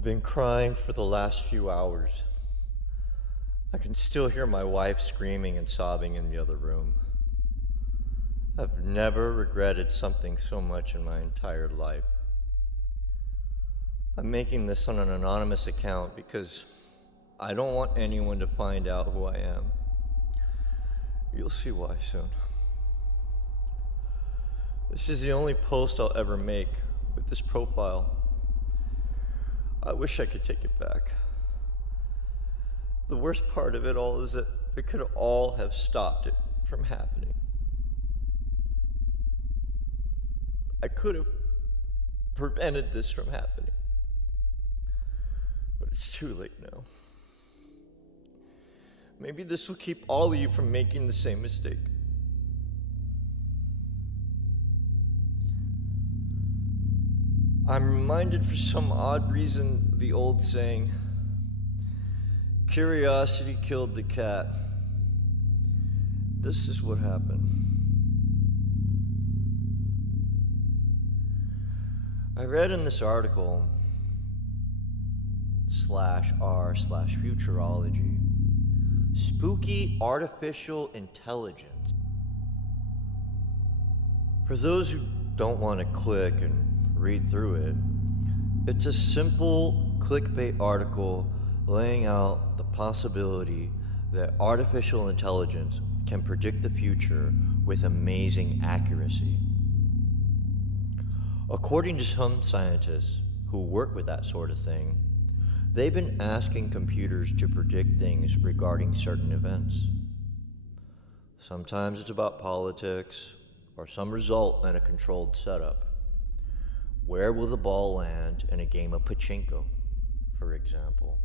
I've been crying for the last few hours. I can still hear my wife screaming and sobbing in the other room. I've never regretted something so much in my entire life. I'm making this on an anonymous account because I don't want anyone to find out who I am. You'll see why soon. This is the only post I'll ever make with this profile. I wish I could take it back. The worst part of it all is that it could all have stopped it from happening. I could have prevented this from happening. But it's too late now. Maybe this will keep all of you from making the same mistake. I'm reminded for some odd reason the old saying, curiosity killed the cat. This is what happened. I read in this article, /r/futurology, spooky artificial intelligence. For those who don't want to click and read through it, it's a simple clickbait article laying out the possibility that artificial intelligence can predict the future with amazing accuracy. According to some scientists who work with that sort of thing, they've been asking computers to predict things regarding certain events. Sometimes it's about politics or some result in a controlled setup. Where will the ball land in a game of pachinko, for example?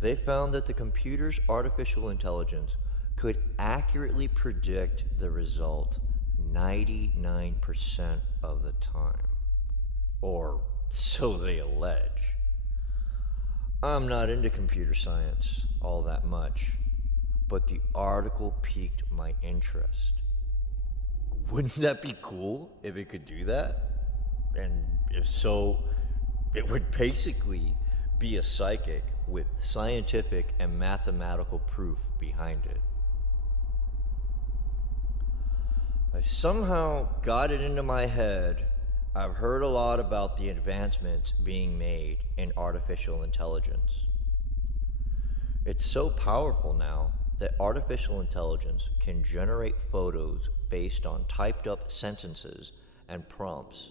They found that the computer's artificial intelligence could accurately predict the result 99% of the time, or so they allege. I'm not into computer science all that much, but the article piqued my interest. Wouldn't that be cool if it could do that? And if so, it would basically be a psychic with scientific and mathematical proof behind it. I somehow got it into my head. I've heard a lot about the advancements being made in artificial intelligence. It's so powerful now that artificial intelligence can generate photos based on typed up sentences and prompts.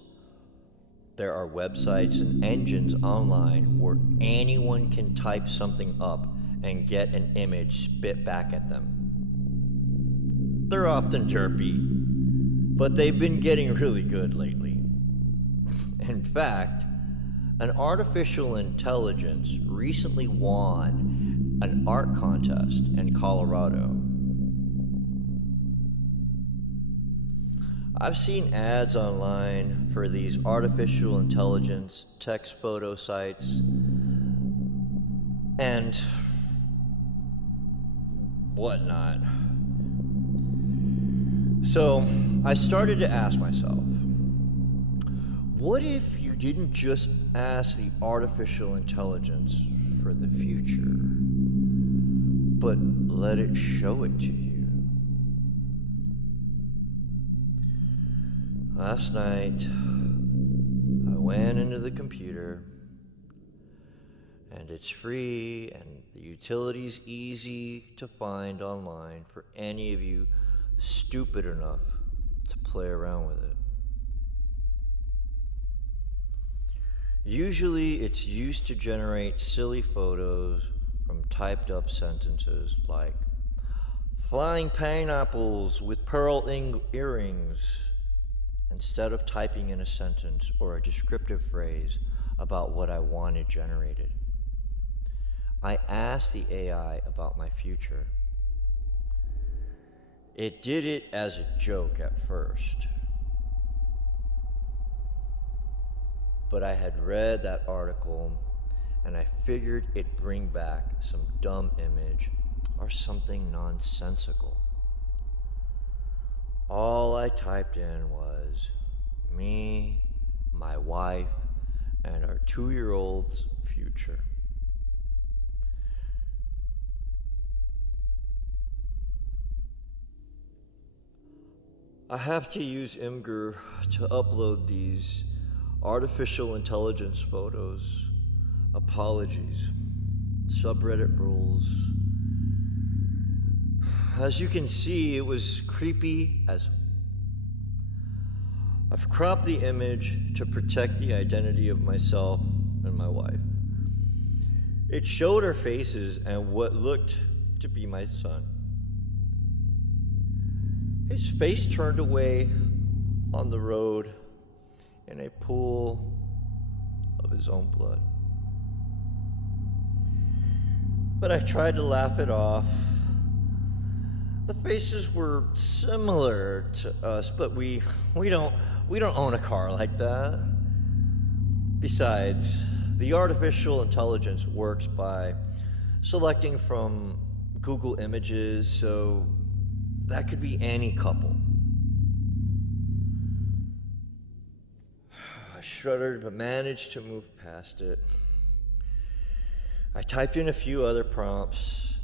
There are websites and engines online where anyone can type something up and get an image spit back at them. They're often derpy, but they've been getting really good lately. In fact, an artificial intelligence recently won an art contest in Colorado. I've seen ads online for these artificial intelligence text photo sites and whatnot. So I started to ask myself, what if you didn't just ask the artificial intelligence for the future, but let it show it to you? Last night, I went into the computer, and it's free, and the utility's easy to find online for any of you stupid enough to play around with it. Usually, it's used to generate silly photos from typed up sentences like, flying pineapples with pearl earrings, instead of typing in a sentence or a descriptive phrase about what I wanted generated. I asked the AI about my future. It did it as a joke at first, but I had read that article and I figured it'd bring back some dumb image or something nonsensical. All I typed in was me, my wife, and our 2-year-old's future. I have to use Imgur to upload these artificial intelligence photos. Apologies. Subreddit rules. As you can see, it was creepy as... I've cropped the image to protect the identity of myself and my wife. It showed our faces and what looked to be my son. His face turned away on the road in a pool of his own blood. But I tried to laugh it off. The faces were similar to us, but we don't own a car like that. Besides, the artificial intelligence works by selecting from Google Images, so that could be any couple. I shuddered, but managed to move past it. I typed in a few other prompts.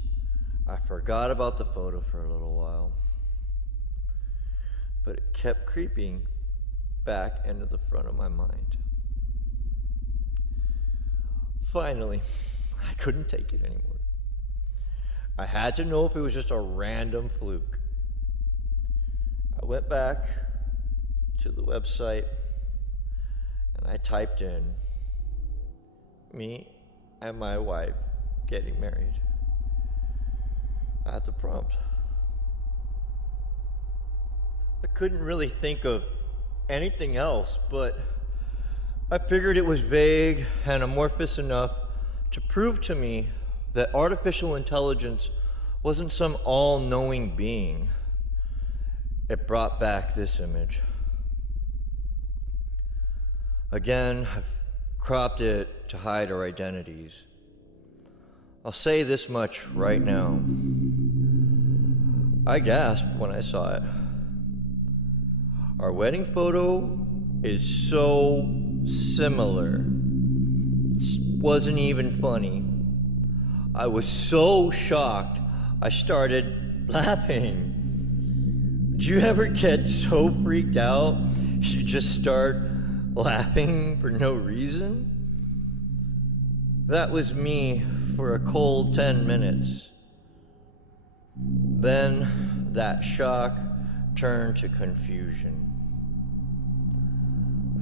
I forgot about the photo for a little while, but it kept creeping back into the front of my mind. Finally, I couldn't take it anymore. I had to know if it was just a random fluke. I went back to the website and I typed in me and my wife getting married. I had the prompt. I couldn't really think of anything else, but I figured it was vague and amorphous enough to prove to me that artificial intelligence wasn't some all-knowing being. It brought back this image. Again, I've cropped it to hide our identities. I'll say this much right now. I gasped when I saw it. Our wedding photo is so similar. It wasn't even funny. I was so shocked, I started laughing. Do you ever get so freaked out, you just start laughing for no reason? That was me for a cold 10 minutes. Then that shock turned to confusion.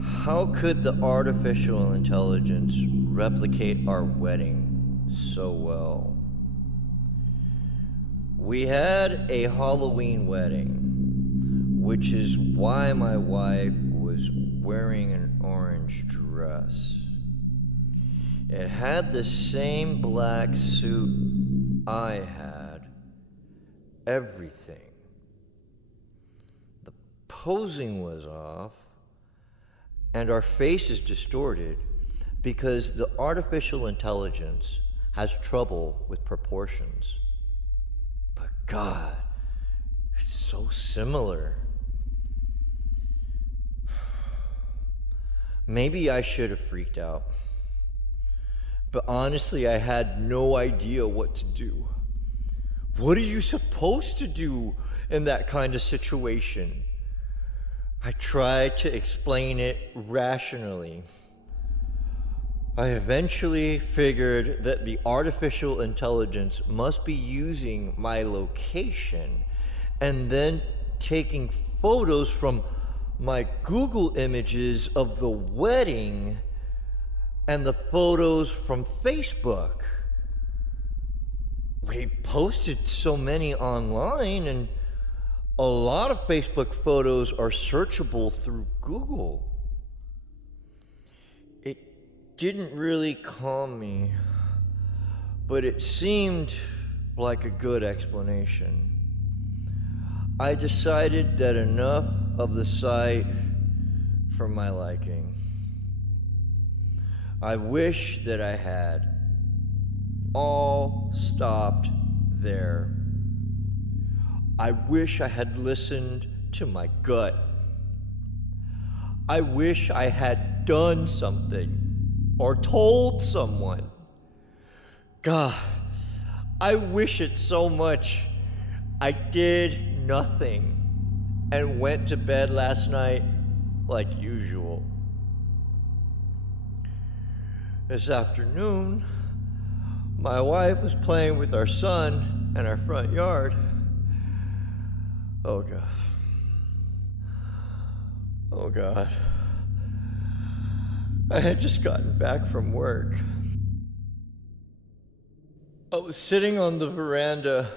How could the artificial intelligence replicate our wedding so well? We had a Halloween wedding, which is why my wife was wearing an orange dress. It had the same black suit I had. Everything. The posing was off, and our faces distorted because the artificial intelligence has trouble with proportions. But God, it's so similar. Maybe I should have freaked out. But honestly, I had no idea what to do. What are you supposed to do in that kind of situation? I tried to explain it rationally. I eventually figured that the artificial intelligence must be using my location and then taking photos from my Google images of the wedding and the photos from Facebook. We posted so many online, and a lot of Facebook photos are searchable through Google. It didn't really calm me, but it seemed like a good explanation. I decided that enough of the site for my liking. I wish that I had all stopped there. I wish I had listened to my gut. I wish I had done something or told someone. God, I wish it so much. I did nothing and went to bed last night like usual. This afternoon, my wife was playing with our son in our front yard. Oh God. Oh God. I had just gotten back from work. I was sitting on the veranda.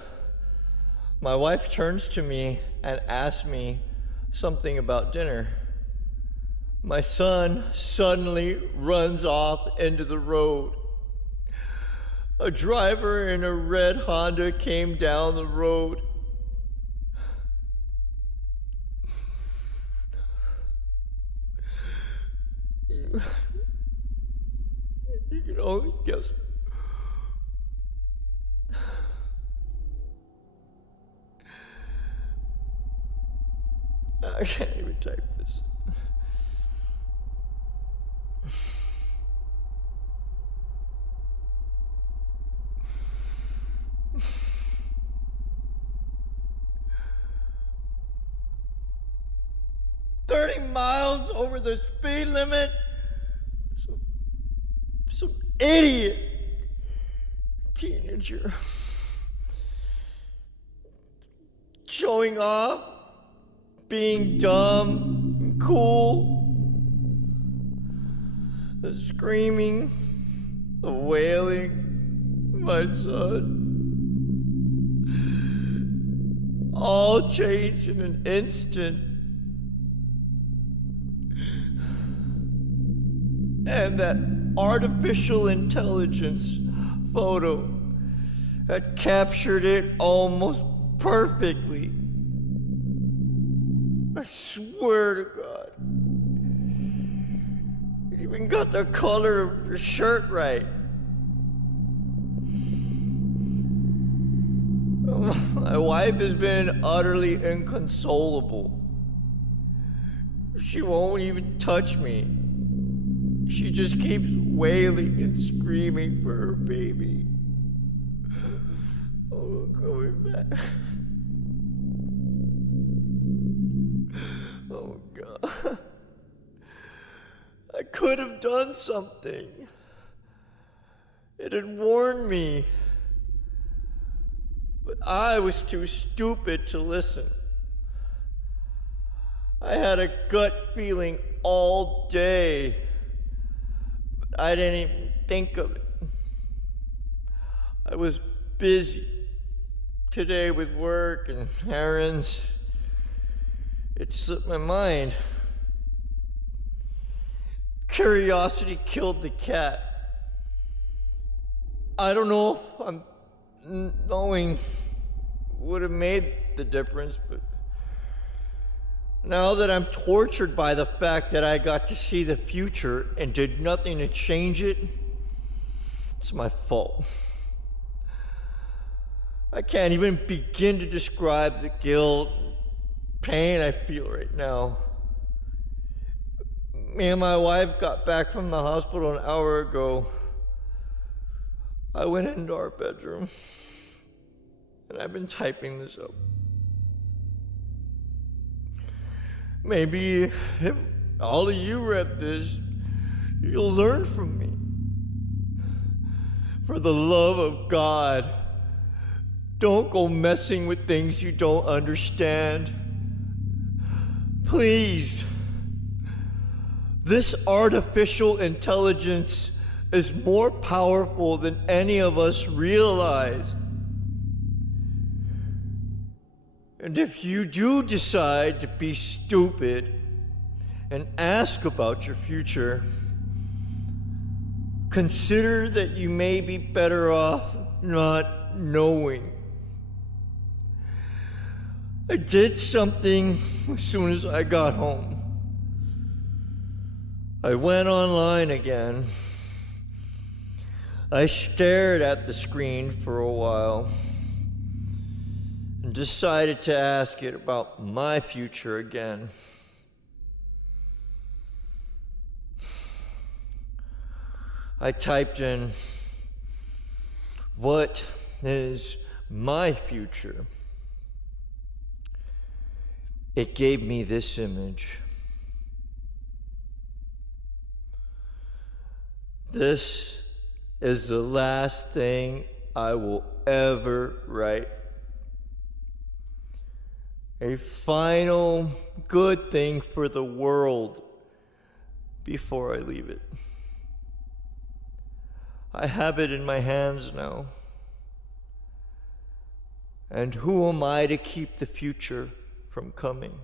My wife turns to me and asks me something about dinner. My son suddenly runs off into the road. A driver in a red Honda came down the road. You can only guess. I can't even type this. $30 over the speed limit. Some idiot teenager showing off, being dumb and cool, the screaming, the wailing, my son, all changed in an instant. And that artificial intelligence photo had captured it almost perfectly. I swear to God. It even got the color of your shirt right. My wife has been utterly inconsolable. She won't even touch me. She just keeps wailing and screaming for her baby. Oh, coming back. Oh, God. I could have done something. It had warned me. But I was too stupid to listen. I had a gut feeling all day. I didn't even think of it. I was busy today with work and errands. It slipped my mind. Curiosity killed the cat. I don't know if knowing would have made the difference, but now that I'm tortured by the fact that I got to see the future and did nothing to change it, it's my fault. I can't even begin to describe the guilt, pain I feel right now. Me and my wife got back from the hospital an hour ago. I went into our bedroom, and I've been typing this up. Maybe if all of you read this, you'll learn from me. For the love of God, don't go messing with things you don't understand. Please. This artificial intelligence is more powerful than any of us realize. And if you do decide to be stupid and ask about your future, consider that you may be better off not knowing. I did something as soon as I got home. I went online again. I stared at the screen for a while and decided to ask it about my future again. I typed in, What is my future? It gave me this image. This is the last thing I will ever write. A final good thing for the world before I leave it. I have it in my hands now. And who am I to keep the future from coming?